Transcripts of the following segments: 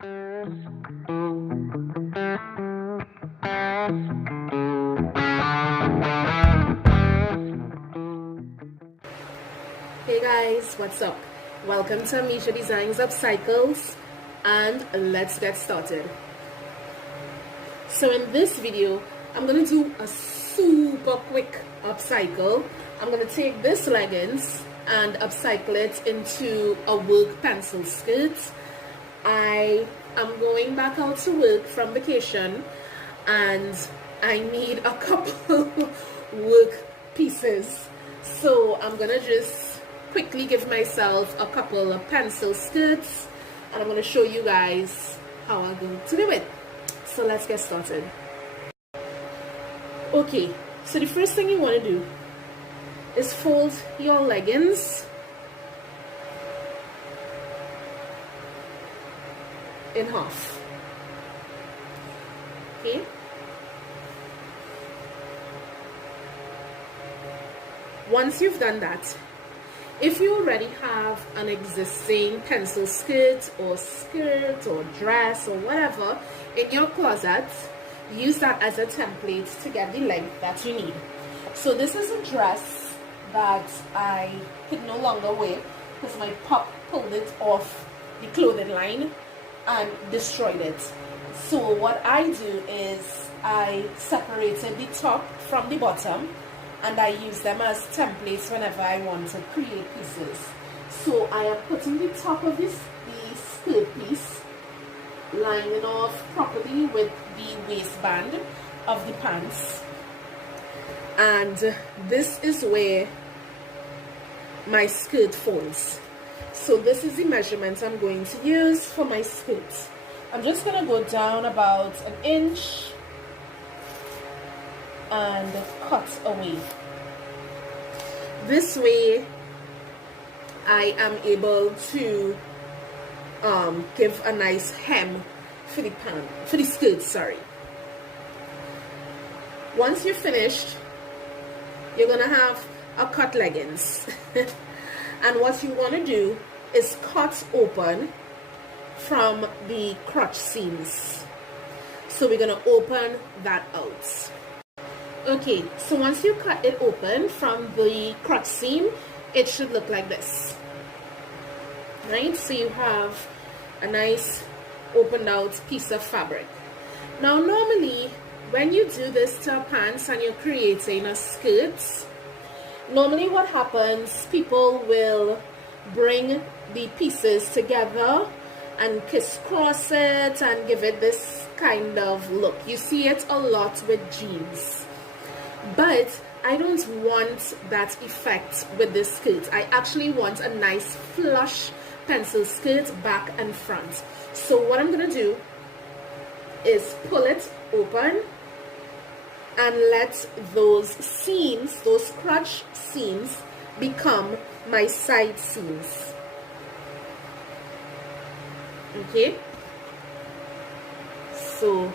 Hey guys, what's up? Welcome to Misha Designs Upcycles, and let's get started. So in this video, I'm going to do a super quick upcycle. I'm going to take this leggings and upcycle it into a work pencil skirt. I am going back out to work from vacation and I need a couple work pieces. So I'm going to just quickly give myself a couple of pencil skirts and I'm going to show you guys how I'm going to do it. So let's get started. Okay, so the first thing you want to do is fold your leggings in half. Okay. Once you've done that, if you already have an existing pencil skirt or dress or whatever in your closet, use that as a template to get the length that you need. So this is a dress that I could no longer wear because my pup pulled it off the clothing line and destroyed it. So what I do is I separated the top from the bottom and I use them as templates whenever I want to create pieces. So I am putting the top of the skirt piece, lining off properly with the waistband of the pants, and this is where my skirt folds. So this is the measurement I'm going to use for my skirt. I'm just going to go down about an inch and cut away. This way I am able to give a nice hem for the skirt, sorry. Once you're finished, you're gonna have a cut leggings. And what you want to do is cut open from the crotch seams. So we're gonna open that out. Okay, so once you cut it open from the crotch seam, it should look like this. Right? So you have a nice opened out piece of fabric. Now normally when you do this to a pants and you're creating a skirt, normally what happens, people will bring the pieces together and crisscross it and give it this kind of look. You see it a lot with jeans. But I don't want that effect with this skirt. I actually want a nice flush pencil skirt back and front. So what I'm going to do is pull it open and let those seams, those crotch seams, become my side seams. Okay? So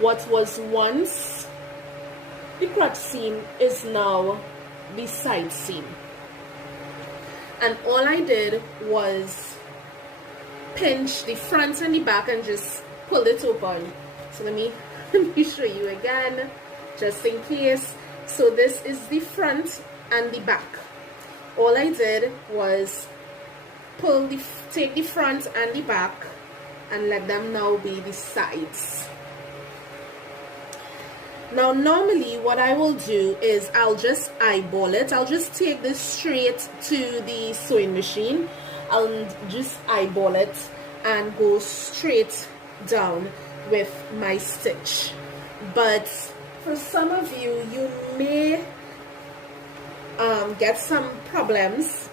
what was once the crotch seam is now the side seam. And all I did was pinch the front and the back and just pull it open. So let me show you again, just in case. So this is the front and the back. All I did was take the front and the back and let them now be the sides. Now normally what I will do is I'll just eyeball it. I'll just take this straight to the sewing machine. I'll just eyeball it and go straight down with my stitch. But for some of you, you may get some problems.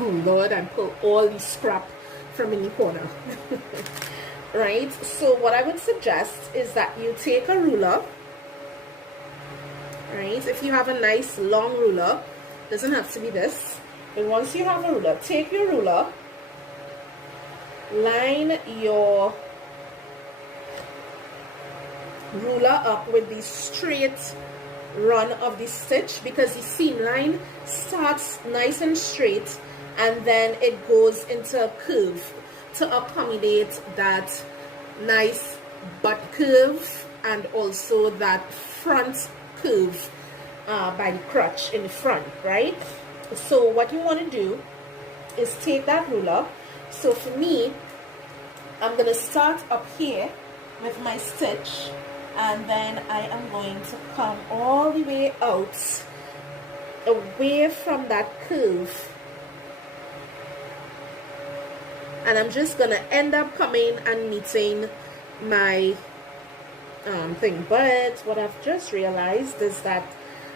Oh Lord, I pull all the scrap from in the corner. Right, so what I would suggest is that you take a ruler, right? If you have a nice long ruler, doesn't have to be this, but once you have a ruler, take your ruler, line your ruler up with the straight run of the stitch, because the seam line starts nice and straight and then it goes into a curve to accommodate that nice butt curve and also that front curve by the crotch in the front, right? So what you want to do is take that ruler. So for me, I'm going to start up here with my stitch, and then I am going to come all the way out away from that curve, and I'm just going to end up coming and meeting my thing. But what I've just realized is that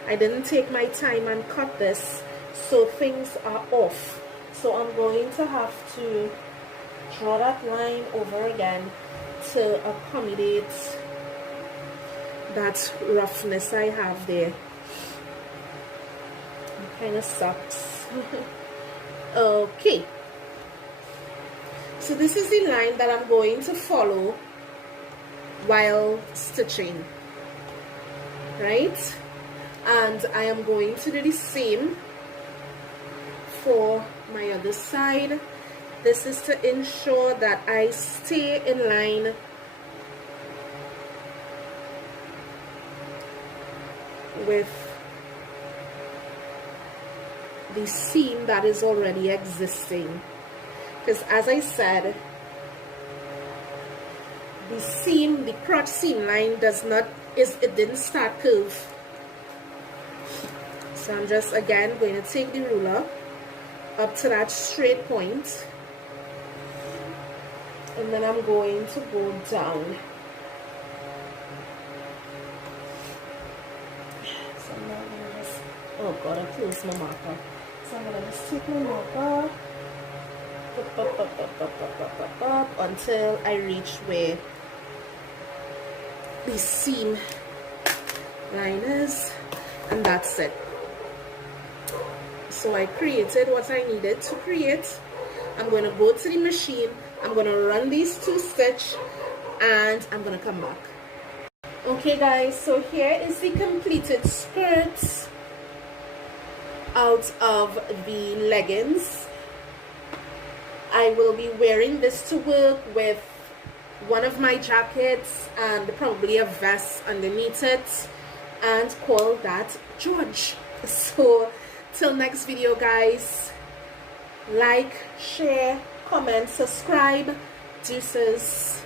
I didn't take my time and cut this, so things are off. So I'm going to have to draw that line over again to accommodate that roughness I have there. It kind of sucks. Okay, so this is the line that I'm going to follow while stitching, right? And I am going to do the same for my other side. This is to ensure that I stay in line with the seam that is already existing, because as I said, the seam, the crotch seam line it didn't start curve. So I'm just again going to take the ruler up to that straight point, and then I'm going to go down. So I'm going to just, oh god, I closed my marker. So I'm going to just take my marker up until I reach where the seam line is, and that's it. So I created what I needed to create. I'm going to go to the machine, I'm going to run these 2 stitches, and I'm going to come back. Okay guys, so here is the completed skirt out of the leggings. I will be wearing this to work with one of my jackets and probably a vest underneath it, and call that George. So till next video guys, like, share, comment, subscribe. Deuces.